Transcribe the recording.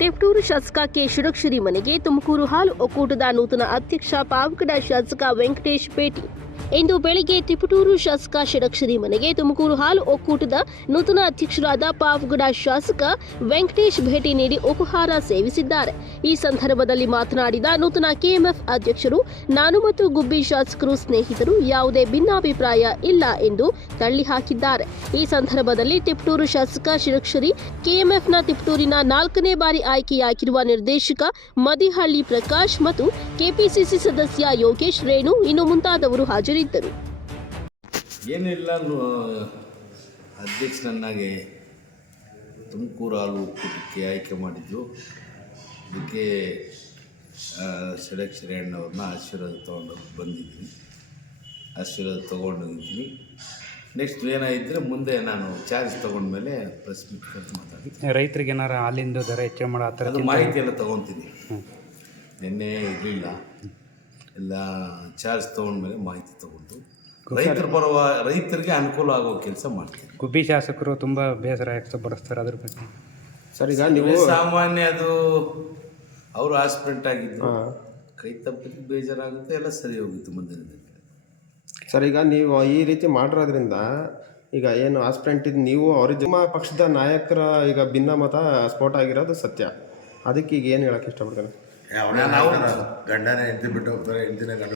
ತೆಪ್ಟೂರು ಶಾಸಕ ಕೆ ಷಡಕ್ಷರಿ ಮನೆಗೆ ತುಮಕೂರು ಹಾಲು ಒಕ್ಕೂಟದ ನೂತನ ಅಧ್ಯಕ್ಷ ಪಾವಗಡ ಶಾಸಕ ವೆಂಕಟೇಶ್ ಭೇಟಿ ಇಂದು ಬೆಳಿಗ್ಗೆ ತಿಪಟೂರು ಶಾಸಕ ಷಡಕ್ಷರಿ ಮನೆಗೆ ತುಮಕೂರು ಹಾಲು ಒಕ್ಕೂಟದ ನೂತನ ಅಧ್ಯಕ್ಷರಾದ ಪಾವಗಡ ಶಾಸಕ ವೆಂಕಟೇಶ್ ಭೇಟಿ ನೀಡಿ ಉಪಹಾರ ಸೇವಿಸಿದ್ದಾರೆ. ಈ ಸಂದರ್ಭದಲ್ಲಿ ಮಾತನಾಡಿದ ನೂತನ ಕೆಎಂಎಫ್ ಅಧ್ಯಕ್ಷರು, ನಾನು ಮತ್ತು ಗುಬ್ಬಿ ಶಾಸಕರು ಸ್ನೇಹಿತರು ಯಾವುದೇ ಭಿನ್ನಾಭಿಪ್ರಾಯ ಇಲ್ಲ ಎಂದು ತಳ್ಳಿ ಹಾಕಿದ್ದಾರೆ ಈ ಸಂದರ್ಭದಲ್ಲಿ ತಿಪಟೂರು ಶಾಸಕ ಶಿರಕ್ಷರಿ ಕೆಎಂಎಫ್ನ ತಿಪಟೂರಿನ ನಾಲ್ಕನೇ ಬಾರಿ ಆಯ್ಕೆಯಾಗಿರುವ ನಿರ್ದೇಶಕ ಮದಿಹಳ್ಳಿ ಪ್ರಕಾಶ್ ಮತ್ತು ಕೆಪಿಸಿಸಿ ಸದಸ್ಯ ಯೋಗೇಶ್ ರೇಣು, ಇನ್ನು ಮುಂತಾದವರು ಹಾಜರಿದ್ದರು ಏನಿಲ್ಲ ನು- ಅಧ್ಯಕ್ಷನನ್ನಾಗಿ ತುಮಕೂರು ಹಾಲು ಒಕ್ಕೂಟಕ್ಕೆ ಆಯ್ಕೆ ಮಾಡಿದ್ದು. ಇದಕ್ಕೆ ಷಡಕ್ಷರಿ ಅಣ್ಣವ್ರನ್ನ ಆಶೀರ್ವಾದ ತೊಗೊಂಡು ಬಂದಿದ್ದೀನಿ. ಆಶೀರ್ವಾದ ತೊಗೊಂಡಿದ್ದೀನಿ ನೆಕ್ಸ್ಟ್ ಏನಾಗಿದ್ದರೆ ಮುಂದೆ ನಾನು ಚಾರ್ಜ್ ತೊಗೊಂಡ್ಮೇಲೆ ಪ್ರೆಸ್ ಮೀಟ್ ಕರೆದು ಮಾತಾಡಿ ರೈತರಿಗೆ ಏನಾರು ಹಾಲಿಂದು ದರ ಹೆಚ್ಚು ಮಾಡೋ ಆ ಥರ ಅದು ಮಾಹಿತಿ ಎಲ್ಲ ತೊಗೊತೀನಿ. ನಿನ್ನೆ ಇರಲಿಲ್ಲ. ಎಲ್ಲ ಚಾರ್ಜ್ ತೊಗೊಂಡ್ಮೇಲೆ ಮಾಹಿತಿ ತೊಗೊಂಡು ರೈತರು ಬರುವ ರೈತರಿಗೆ ಅನುಕೂಲ ಆಗೋ ಕೆಲಸ ಮಾಡ್ತೀವಿ. ಗುಬ್ಬಿ ಶಾಸಕರು ತುಂಬ ಬೇಸರ ವ್ಯಕ್ತಪಡಿಸ್ತಾರೆ ಅದ್ರ ಬಗ್ಗೆ. ಸರ್ ಈಗ ನೀವು ಸಾಮಾನ್ಯ ಅದು ಅವರು ಆಸ್ಪಿರೆಂಟ್ ಆಗಿದ್ದು ಕೈ ತಪ್ಪಿದ್ದು ಬೇಜಾರಾಗುತ್ತೆ ಎಲ್ಲ ಸರಿ ಹೋಗಿತ್ತು ಮುಂದಿನ ಸರ್ ಈಗ ನೀವು ಈ ರೀತಿ ಮಾಡಿರೋದ್ರಿಂದ ಈಗ ಏನು ಆಸ್ಪಿರೆಂಟ್ ಇದ್ದು ನೀವು ಅವ್ರಿಗೆ ನಿಮ್ಮ ಪಕ್ಷದ ನಾಯಕರ ಈಗ ಭಿನ್ನಮತ ಸ್ಫೋಟ ಆಗಿರೋದು ಸತ್ಯ. ಅದಕ್ಕೆ ಈಗ ಏನು ಹೇಳಕ್ಕೆ ಇಷ್ಟಪಡ್ತೇನೆ ಗಂಡನ ಹೆಂಡತಿ ಬಿಟ್ಟು ಹೋಗ್ತಾರೆ ಹೆಂಡತಿನ ಗಂಡ